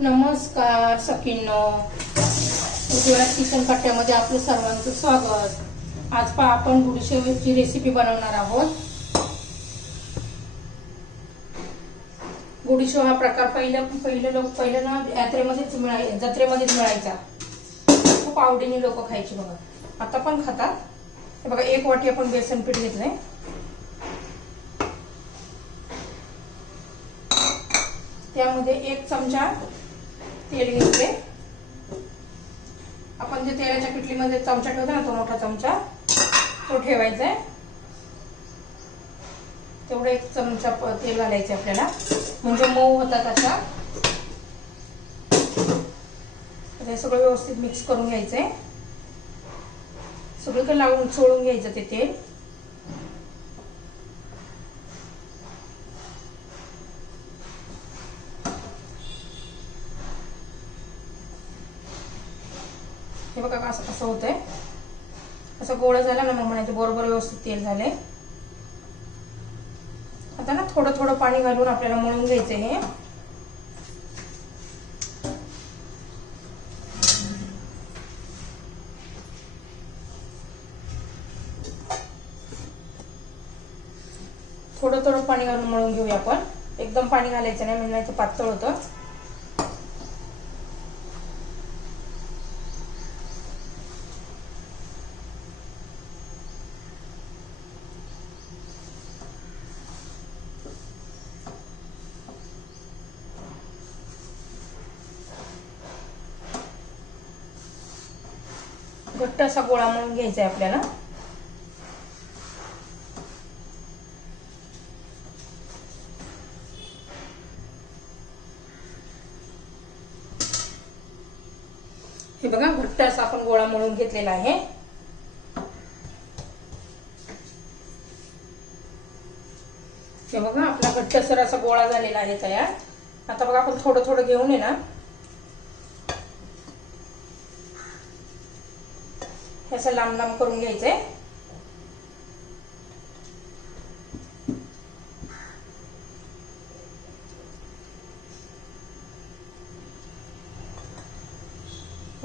नमस्कार सखींनो. उज्ज्वला किचन कट्ट्यामध्ये आपलं सर्वांचं स्वागत. आज पहा आपण गुडशेवची रेसिपी बनवणार आहोत. गुडीशेव हा प्रकार पहिल्या पहिले लोक पहिले ना यात्रेमध्येच मिळाय जत्रेमध्येच मिळायचा. खूप आवडीने लोक खायची बघा. आता पण खातात. हे बघा एक वाटी आपण बेसन पीठ घेतलंय. त्यामध्ये एक चमचा तेल घेतले. आपण जे तेलाच्या किटलीमध्ये चमचा ठेवतो ना तो मोठा चमचा तो ठेवायचा आहे. तेवढं एक चमचा तेल घालायचं आपल्याला. म्हणजे मऊ होतात अशा. आता हे सगळं व्यवस्थित मिक्स करून घ्यायचंय. सगळीकडे लावून चोळून घ्यायचं ते तेल. हे बघा असं असं होतंय. असं गोळं झाला ना मग म्हणायचं बरोबर व्यवस्थित तेल झाले आता ना थोडं थोडं पाणी घालून आपल्याला मळून घ्यायचं हे. थोडं थोडं पाणी घालून मळून घेऊया आपण. एकदम पाणी घालायचं नाही म्हणजे पातळ होतं. घट्ट असा गोळा म्हणून घ्यायचा आहे आपल्याला. हे बघा घट्ट असा आपण गोळा मळून घेतलेला आहे. हे बघा आपला घट्टसर असा गोळा झालेला आहे तयार. आता बघा आपण थोडं थोडं घेऊन ये ना असं लांब लांब करून घ्यायचंय.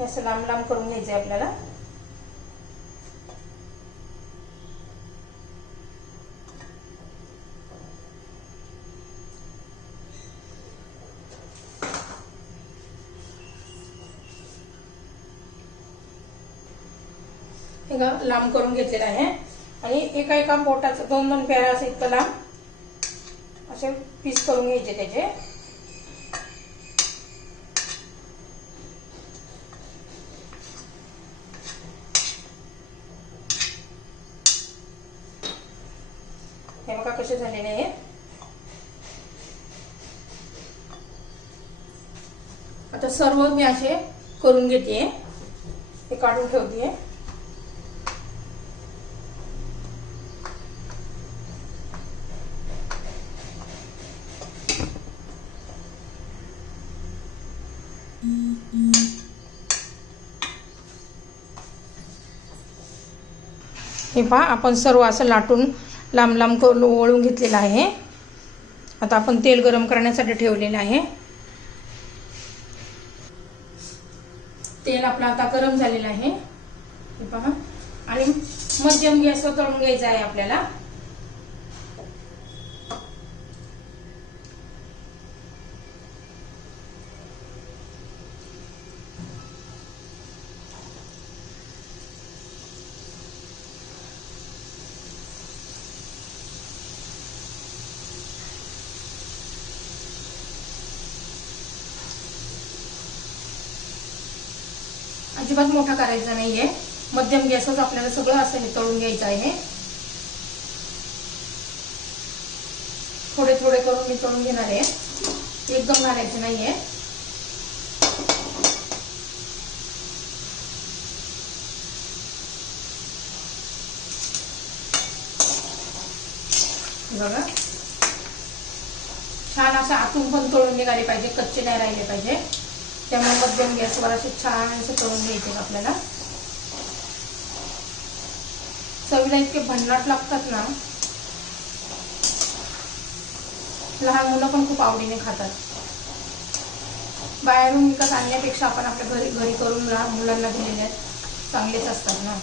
असं लांब लांब करून घ्यायचंय आपल्याला. बघा लांब करून घेतलेलं आहे. आणि एका एका बोटाचं दोन दोन पेरा असं इतकं लांब. असे पीस करून घ्यायचे त्याचे. हे बघा कसे झालेले आहे आता सर्व मी असे करून घेते. हे काढून ठेवते. हे पहा आपण सर्व असं लाटून लांब लांब करून वळून घेतलेलं आहे. आता आपण तेल गरम करण्यासाठी ठेवलेलं आहे. तेल आपलं आता गरम झालेलं आहे. हे पहा. आणि मध्यम गॅसवर तळून घ्यायचं आहे आपल्याला. अजिबात मोठा करायचा नाहीये. मध्यम गॅसच आपल्याला सगळं असं हे तळून घ्यायचं आहे. थोडे थोडे करून मी तळून घेणार आहे. एकदम घालायचे नाहीये. बघा. छान असं आतून पण तळून निघाले पाहिजे कच्चे नाही राहिले पाहिजे. त्यामुळे मध्यम गॅसवर असे छान असे तळून घ्यायचे आपल्याला. चवीला इतके भन्नाट लागतात ना. लहान मुलं पण खूप आवडीने खातात. बाहेरून विकत आणण्यापेक्षा आपण आपल्या घरी घरी करून लहान मुलांना दिलेले आहेत चांगलेच असतात ना.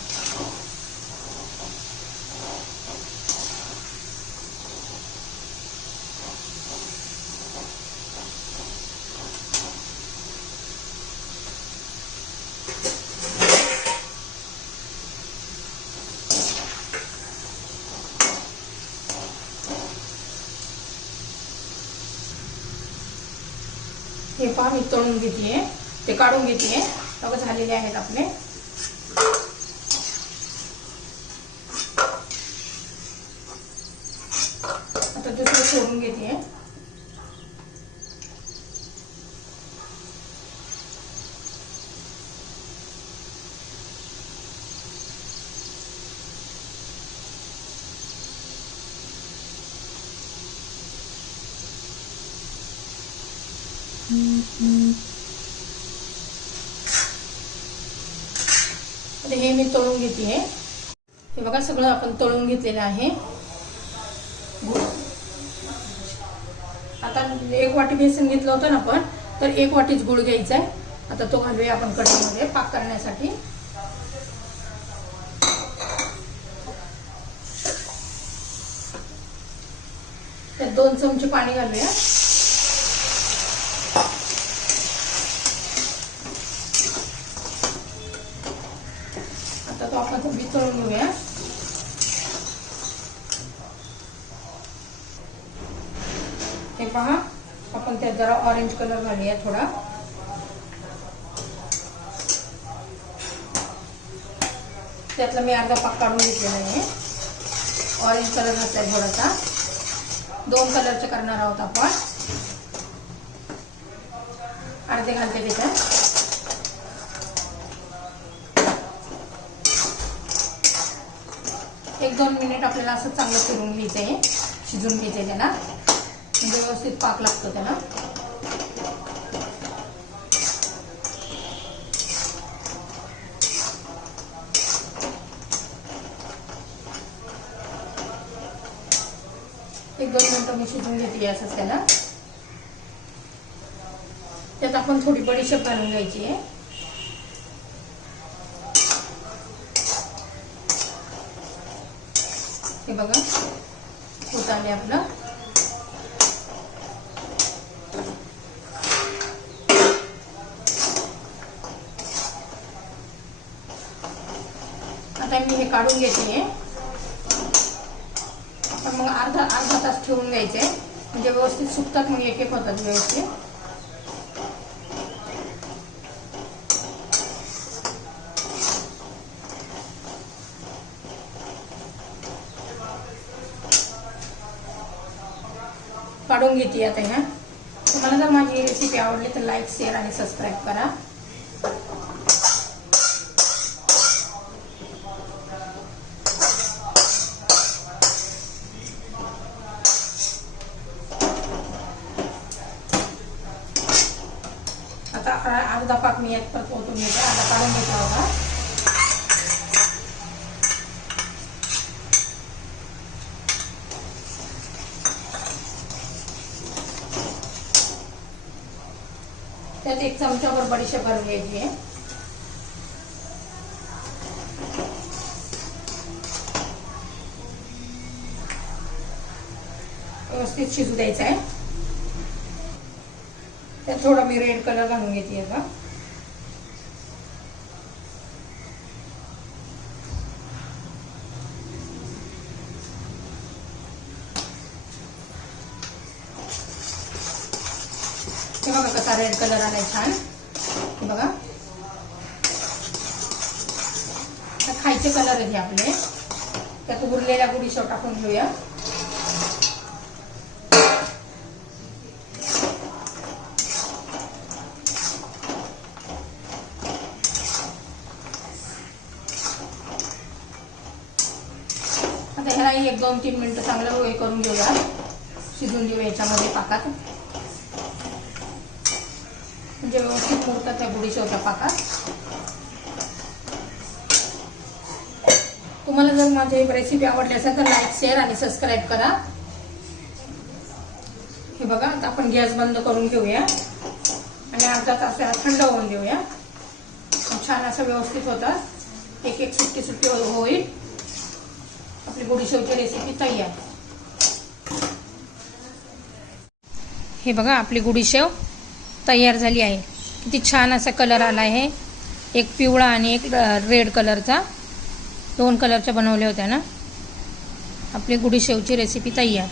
हे पहा मी तळून घेतलीये ते काढून घेतलीये बघा झालेले आहेत आपले. आता दुसरं सोडून घेते हे मी तळून घेते. हे बघा सगळं आपण तळून घेतलेलं आहे. आता एक वाटी बेसन घेतलं होतं ना आपण तर एक वाटीच गुळ घ्यायचा आहे आता तो घालूया आपण कढईमध्ये पाक करण्यासाठी. त्यात दोन चमचे पाणी घालूया. तो आपण तो वितळून घेऊया हे पहा आपण त्यात जरा ऑरेंज कलर घालूया थोडा. त्यातला मी अर्धा पाक काढून घेतलेला आहे. ऑरेंज कलर नसेल थोडासा. दोन कलरचे करणार आहोत आपण. अर्धे घालते त्याच्यात. एक दोन मिनिट आपल्याला असं चांगलं फिरून घ्यायचं आहे शिजून घ्यायचं आहे त्याला. म्हणजे व्यवस्थित पाक लागतो त्याला. एक दोन मिनिट मी शिजून घेते असंच त्याला. त्यात आपण थोडी बडीशेप घालून घ्यायची आहे. बघा. होत आले आपलं? आता मी हे काढून घेते. आपण मग अर्धा अर्धा तास ठेवून घ्यायचे. म्हणजे व्यवस्थित सुकतात मग एक एक होतात व्यवस्थित. काढून घेते आता ह्या तुम्हाला जर माझी रेसिपी आवडली तर लाईक शेअर आणि सबस्क्राईब करा। आता अर्धा पाक मी यात परत ओतून घेते अर्धा काढून घेतला त्याच्यात एक चमचाभर बडीशेप भरून घ्यायची आहे. व्यवस्थित शिजू द्यायचं आहे. त्यात थोडा मी रेड कलर घालून घेते का हे बघा कसा रेड कलर आलाय छान. बघा. खायचे कलर आहेत हे आपले. त्यात उरलेल्या गुडी टाकून घेऊया. आता ह्याला एक दोन तीन मिनटं चांगलं हे करून घेऊया. शिजून घेऊ याच्यामध्ये पाकात. व्यवस्थित मुरतात त्या गुढीशेवच्या पाकात. तुम्हाला जर माझी रेसिपी आवडली असेल तर लाईक शेअर आणि सबस्क्राईब करा. हे बघा आता आपण गॅस बंद करून घेऊया. आणि अर्धा तास त्याला थंड होऊन देऊया. छान असं व्यवस्थित होतात एक एक सुट्टी सुट्टी हो- होईल. आपली गुडीशेवची रेसिपी तयार. हे बघा आपली गुढीशेव तयार झाली आहे. किती छान असा कलर आला आहे. एक पिवळा आणि एक रेड कलरचा. दोन कलरच्या बनवल्या होत्या ना. आपली गुढीशेवची रेसिपी तयार.